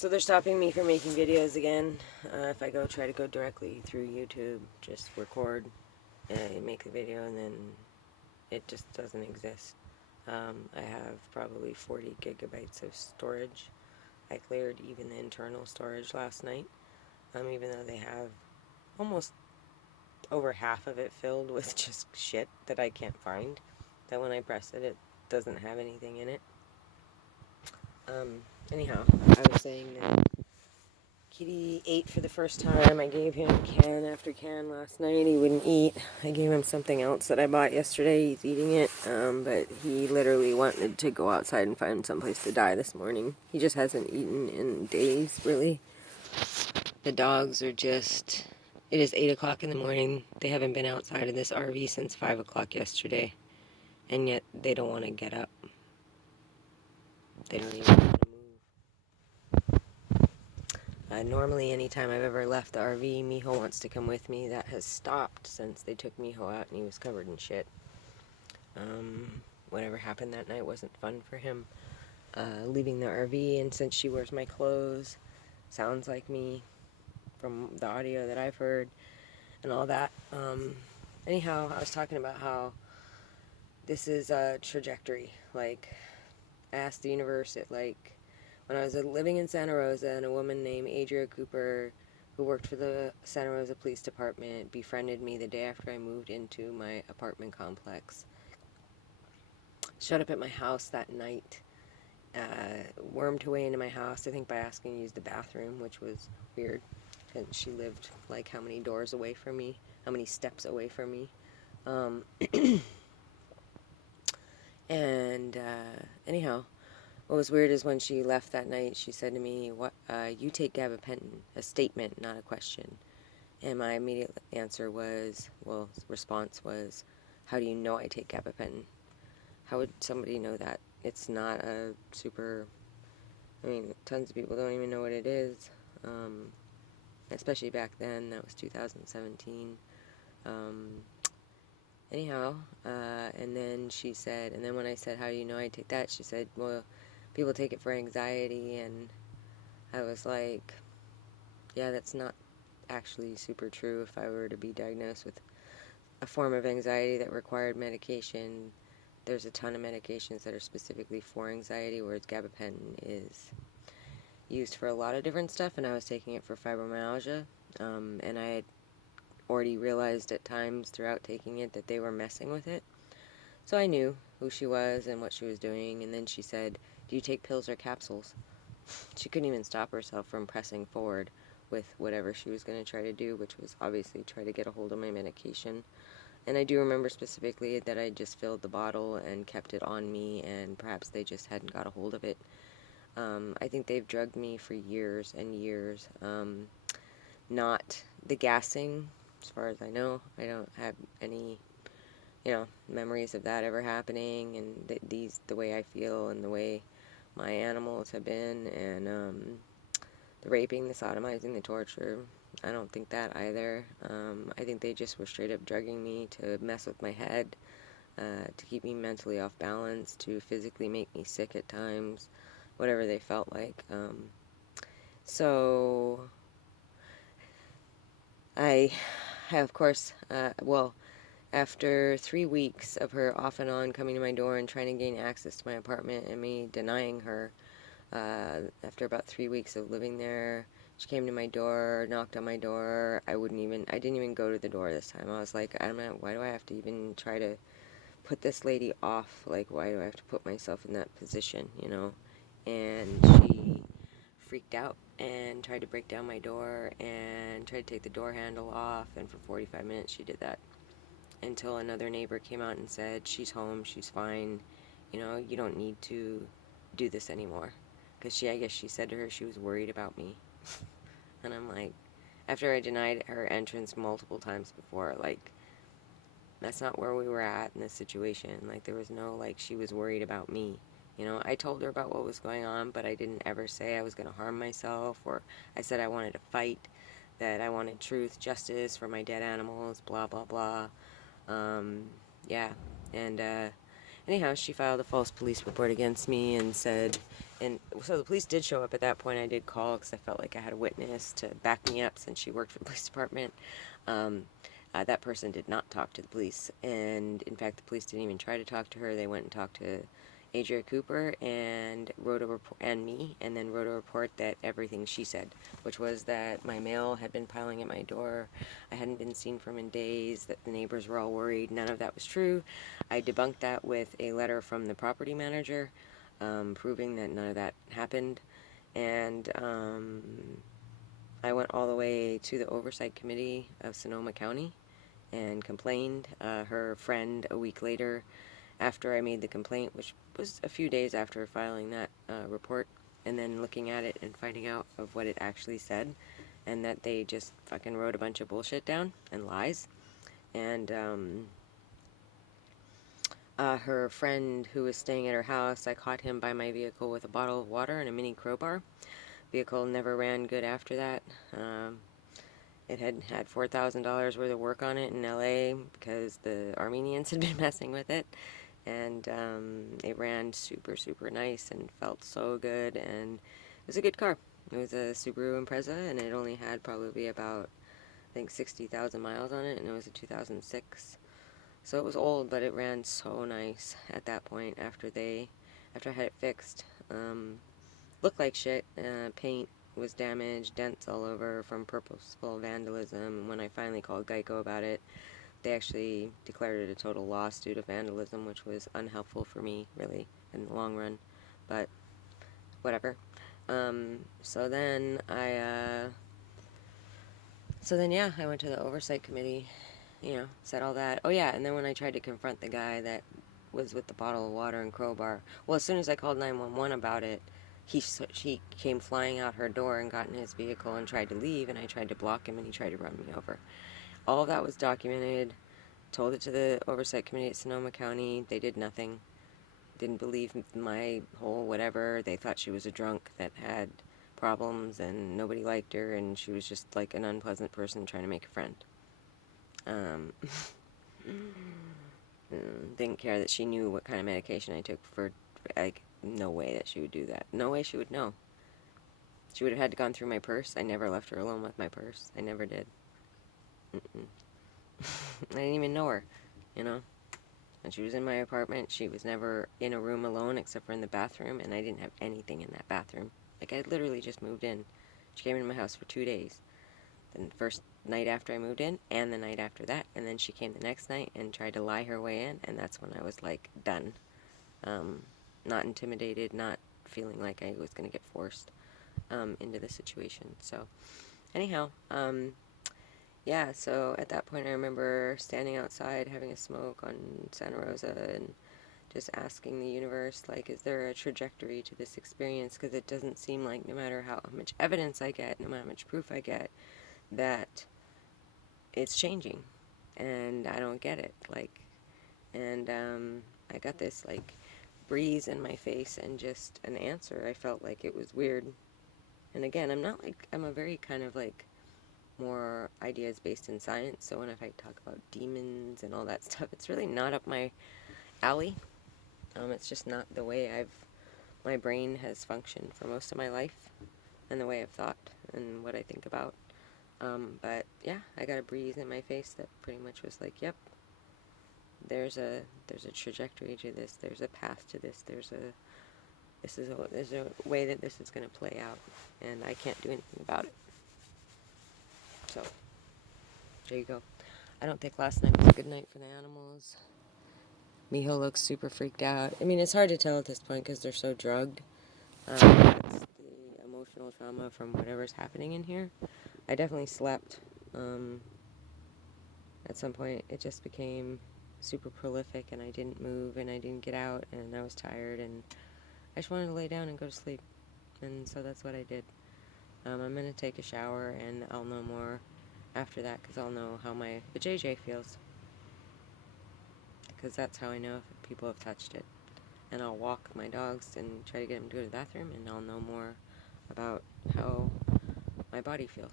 So they're stopping me from making videos again. If I try to go directly through YouTube, just record and make the video, and then it just doesn't exist. I have probably 40 gigabytes of storage. I cleared even the internal storage last night, even though they have almost over half of it filled with just shit that I can't find. That when I press it, it doesn't have anything in it. Anyhow, I was saying that Kitty ate for the first time. I gave him can after can last night. He wouldn't eat. I gave him something else that I bought yesterday. He's eating it, but he literally wanted to go outside and find someplace to die this morning. He just hasn't eaten in days, really. The dogs are just... It is 8 o'clock in the morning. They haven't been outside of this RV since 5 o'clock yesterday, and yet they don't want to get up. They don't even want to move. Normally, anytime I've ever left the RV, Miho wants to come with me. That has stopped since they took Miho out and he was covered in shit. Whatever happened that night wasn't fun for him. Leaving the RV, and since she wears my clothes, sounds like me from the audio that I've heard and all that. Anyhow, I was talking about how this is a trajectory. Like, I asked the universe, when I was living in Santa Rosa, and a woman named ADRIA Cooper, who worked for the Santa Rosa Police Department, befriended me the day after I moved into my apartment complex. Showed up at my house that night, wormed her way into my house, I think by asking to use the bathroom, which was weird, and she lived like how many doors away from me, how many steps away from me. Anyhow, what was weird is when she left that night, she said to me, "What? You take gabapentin," a statement, not a question. And my immediate response was, "How do you know I take gabapentin? How would somebody know that? It's not a super... tons of people don't even know what it is, especially back then. That was 2017. Anyhow, and then she said, and then when I said, "How do you know I take that?" she said, "Well, people take it for anxiety," and I was like, yeah, that's not actually super true. If I were to be diagnosed with a form of anxiety that required medication, there's a ton of medications that are specifically for anxiety, whereas gabapentin is used for a lot of different stuff, and I was taking it for fibromyalgia, and I had already realized at times throughout taking it that they were messing with it. So I knew who she was and what she was doing, and then she said, "Do you take pills or capsules?" She couldn't even stop herself from pressing forward with whatever she was going to try to do, which was obviously try to get a hold of my medication. And I do remember specifically that I just filled the bottle and kept it on me, and perhaps they just hadn't got a hold of it. I think they've drugged me for years and years. Not the gassing, as far as I know. I don't have any, memories of that ever happening, and the way I feel and the way my animals have been, and the raping, the sodomizing, the torture, I don't think that either. I think they just were straight up drugging me to mess with my head, to keep me mentally off balance, to physically make me sick at times, whatever they felt like. So I have, of course, after 3 weeks of her off and on coming to my door and trying to gain access to my apartment and me denying her, after about 3 weeks of living there, she came to my door, knocked on my door. I didn't even go to the door this time. I was like, I don't know, why do I have to even try to put this lady off? Like, why do I have to put myself in that position, And she freaked out and tried to break down my door and tried to take the door handle off, and for 45 minutes she did that, until another neighbor came out and said, "She's home, she's fine, you don't need to do this anymore." Because I guess she said to her she was worried about me. And I'm like, after I denied her entrance multiple times before, that's not where we were at in this situation. There was no, she was worried about me. I told her about what was going on, but I didn't ever say I was going to harm myself, or I said I wanted to fight, that I wanted truth, justice for my dead animals, blah, blah, blah. Yeah. And anyhow, she filed a false police report against me and said, and so the police did show up at that point. I did call because I felt like I had a witness to back me up since she worked for the police department. That person did not talk to the police, and in fact the police didn't even try to talk to her. They went and talked to ADRIA Cooper and wrote a report, and me, and then wrote a report that everything she said, which was that my mail had been piling at my door, I hadn't been seen from in days, that the neighbors were all worried. None of that was true. I debunked that with a letter from the property manager, proving that none of that happened, and I went all the way to the Oversight Committee of Sonoma County and complained. Her friend, a week later, after I made the complaint, which was a few days after filing that report, and then looking at it and finding out of what it actually said, and that they just fucking wrote a bunch of bullshit down and lies. And her friend who was staying at her house, I caught him by my vehicle with a bottle of water and a mini crowbar. Vehicle never ran good after that. It had $4,000 worth of work on it in LA because the Armenians had been messing with it. And it ran super, super nice and felt so good, and it was a good car. It was a Subaru Impreza, and it only had probably about, I think, 60,000 miles on it, and it was a 2006. So it was old, but it ran so nice at that point after I had it fixed. Looked like shit. Paint was damaged, dents all over from purposeful vandalism. When I finally called Geico about it, they actually declared it a total loss due to vandalism, which was unhelpful for me, really, in the long run. But whatever. So then I went to the Oversight Committee, said all that. Oh yeah, and then when I tried to confront the guy that was with the bottle of water and crowbar, well, as soon as I called 911 about it, he came flying out her door and got in his vehicle and tried to leave, and I tried to block him, and he tried to run me over. All of that was documented. Told it to the Oversight Committee at Sonoma County. They did nothing. Didn't believe my whole whatever. They thought she was a drunk that had problems and nobody liked her, and she was just like an unpleasant person trying to make a friend. Didn't care that she knew what kind of medication I took for, like, no way that she would do that. No way she would know. She would have had to gone through my purse. I never left her alone with my purse. I never did. I didn't even know her, When she was in my apartment, she was never in a room alone except for in the bathroom, and I didn't have anything in that bathroom. Like, I literally just moved in. She came into my house for 2 days. Then the first night after I moved in, and the night after that, and then she came the next night and tried to lie her way in, and that's when I was, like, done. Not intimidated, not feeling like I was going to get forced into the situation. So, anyhow, yeah, so at that point I remember standing outside having a smoke on Santa Rosa and just asking the universe, like, is there a trajectory to this experience? Because it doesn't seem like no matter how much evidence I get, no matter how much proof I get, that it's changing. And I don't get it. I got this, like, breeze in my face and just an answer. I felt like it was weird. And again, I'm a very kind of, like, more ideas based in science, so when if I talk about demons and all that stuff, it's really not up my alley. It's just not the way my brain has functioned for most of my life, and the way I've thought and what I think about. But yeah, I got a breeze in my face that pretty much was like, yep, there's a trajectory to this, there's a path to this, there's a way that this is going to play out, and I can't do anything about it. So, there you go. I don't think last night was a good night for the animals. Miho looks super freaked out. I mean, it's hard to tell at this point because they're so drugged. It's the emotional trauma from whatever's happening in here. I definitely slept. At some point, it just became super prolific, and I didn't move, and I didn't get out, and I was tired, and I just wanted to lay down and go to sleep. And so that's what I did. I'm going to take a shower, and I'll know more after that, because I'll know how the JJ feels. Because that's how I know if people have touched it. And I'll walk my dogs and try to get them to go to the bathroom, and I'll know more about how my body feels.